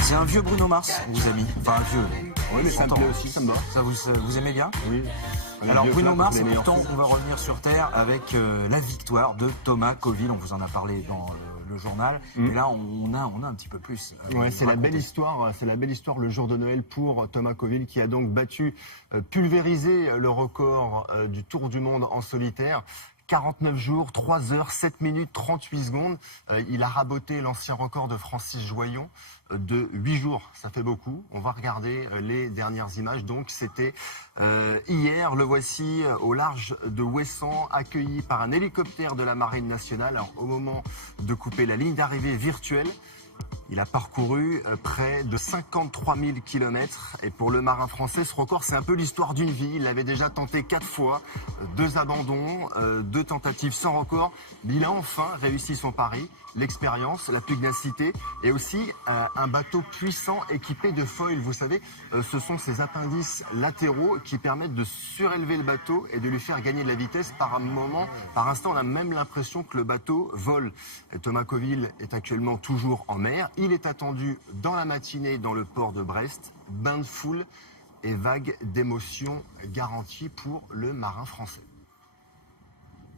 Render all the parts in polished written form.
C'est un vieux Bruno Mars, vous amis. Enfin, un vieux. Oui, mais ça me plaît aussi, ça me va. Ça vous aimez bien? Oui. Alors Bruno Mars, et pourtant on va revenir sur Terre avec la victoire de Thomas Coville. On vous en a parlé dans le journal. Mais là on a un petit peu plus. Ouais, c'est la belle histoire. C'est la belle histoire le jour de Noël pour Thomas Coville qui a donc pulvérisé le record du Tour du Monde en solitaire. 49 jours, 3 heures, 7 minutes, 38 secondes. Il a raboté l'ancien record de Francis Joyon de 8 jours. Ça fait beaucoup. On va regarder les dernières images. Donc, c'était hier. Le voici au large de Ouessant, accueilli par un hélicoptère de la Marine nationale. Alors, au moment de couper la ligne d'arrivée virtuelle, il a parcouru près de 53 000 kilomètres. Et pour le marin français, ce record, c'est un peu l'histoire d'une vie. Il l'avait déjà tenté 4 fois, 2 abandons, 2 tentatives sans record. Mais il a enfin réussi son pari. L'expérience, la pugnacité et aussi un bateau puissant équipé de foils. Vous savez, ce sont ces appendices latéraux qui permettent de surélever le bateau et de lui faire gagner de la vitesse. Par instant, on a même l'impression que le bateau vole. Et Thomas Coville est actuellement toujours en mer. Il est attendu dans la matinée dans le port de Brest. Bain de foule et vague d'émotions garanties pour le marin français.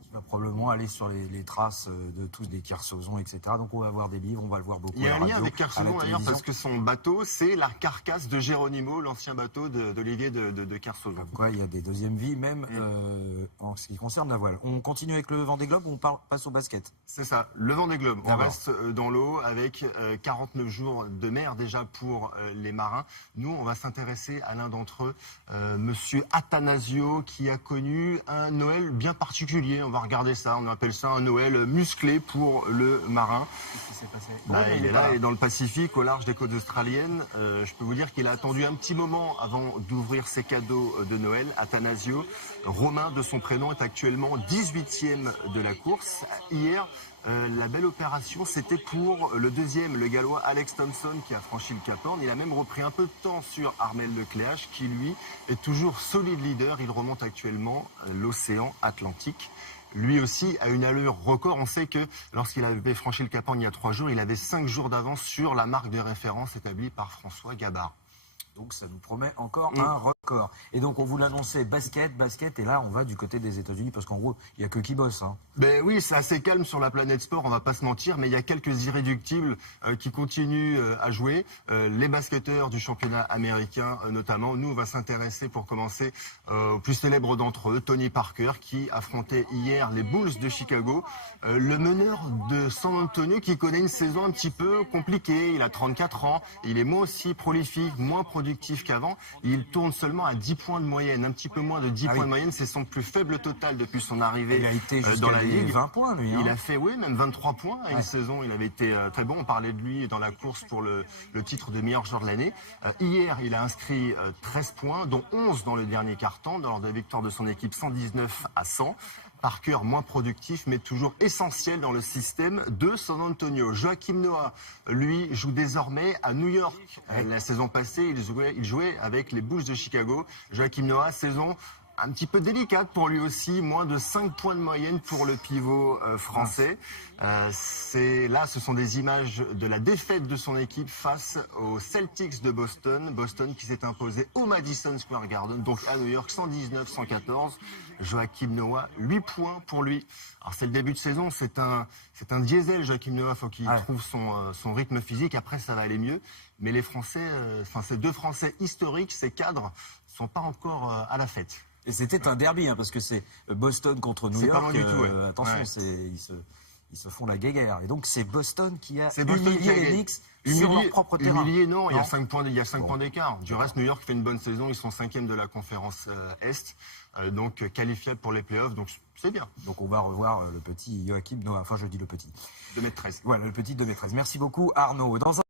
Il va probablement aller sur les traces de tous des Kersozon, etc. Donc on va voir des livres, on va le voir beaucoup. Il y a à un la lien radio, avec Kersozon d'ailleurs parce que son bateau, c'est la carcasse de Geronimo, l'ancien bateau d'Olivier de Kersozon. Comme quoi, il y a des deuxièmes vies, même en ce qui concerne la voile. On continue avec le Vendée Globe ou on passe au basket? C'est ça, le Vendée Globe. On reste dans l'eau avec 49 jours de mer déjà pour les marins. Nous, on va s'intéresser à l'un d'entre eux, Monsieur Attanasio, qui a connu un Noël bien particulier. On va regarder ça, on appelle ça un Noël musclé pour le marin. Qu'est-ce qui s'est passé? Il est là, il est dans le Pacifique, au large des côtes australiennes. Je peux vous dire qu'il a attendu un petit moment avant d'ouvrir ses cadeaux de Noël. Attanasio, Romain de son prénom, est actuellement 18e de la course. Hier, la belle opération, c'était pour le deuxième, le Gallois Alex Thompson, qui a franchi le Cap Horn. Il a même repris un peu de temps sur Armel Lecléache, qui lui est toujours solide leader. Il remonte actuellement l'océan Atlantique. Lui aussi a une allure record. On sait que lorsqu'il avait franchi le Cap Horn il y a 3 jours, il avait 5 jours d'avance sur la marque de référence établie par François Gabard. Donc ça nous promet encore un record. Et donc on vous l'annonçait, basket, et là on va du côté des États-Unis parce qu'en gros il n'y a que qui bosse. Ben oui, c'est assez calme sur la planète sport, on va pas se mentir, mais il y a quelques irréductibles qui continuent à jouer. Les basketteurs du championnat américain notamment. Nous on va s'intéresser pour commencer au plus célèbre d'entre eux, Tony Parker, qui affrontait hier les Bulls de Chicago. Le meneur de San Antonio qui connaît une saison un petit peu compliquée. Il a 34 ans, il est moins aussi prolifique, moins productif qu'avant. Il tourne seulement à 10 points de moyenne, un petit peu moins de 10 points de moyenne. C'est son plus faible total depuis son arrivée dans la Ligue. 20 points, lui. Il a fait, oui, même 23 points à une saison. Il avait été très bon. On parlait de lui dans la course pour le titre de meilleur joueur de l'année. Hier, il a inscrit 13 points, dont 11 dans le dernier quart-temps, lors de la victoire de son équipe 119-100. Parker moins productif, mais toujours essentiel dans le système de San Antonio. Joakim Noah, lui, joue désormais à New York. La saison passée, il jouait avec les Bulls de Chicago. Joakim Noah, saison un petit peu délicate pour lui aussi, moins de 5 points de moyenne pour le pivot français. Ce sont des images de la défaite de son équipe face aux Celtics de Boston. Boston qui s'est imposé au Madison Square Garden, donc à New York, 119-114. Joakim Noah, 8 points pour lui. Alors c'est le début de saison, c'est un diesel, Joakim Noah, faut qu'il trouve son rythme physique. Après ça va aller mieux, mais les Français, ces 2 Français historiques, ces cadres, sont pas encore à la fête. Et c'était un derby, parce que c'est Boston contre New York. Pas loin du tout, attention, ils se font la guéguerre. Et donc c'est Boston qui a humilié les Knicks sur leur propre terrain. Humilié, non, il y a 5 points d'écart. Du reste, New York fait une bonne saison. Ils sont 5e de la conférence Est, donc qualifiables pour les playoffs. Donc c'est bien. Donc on va revoir le petit Joakim Noah. Enfin, je dis le petit. 2m13. Voilà, le petit 2m13. Merci beaucoup, Arnaud.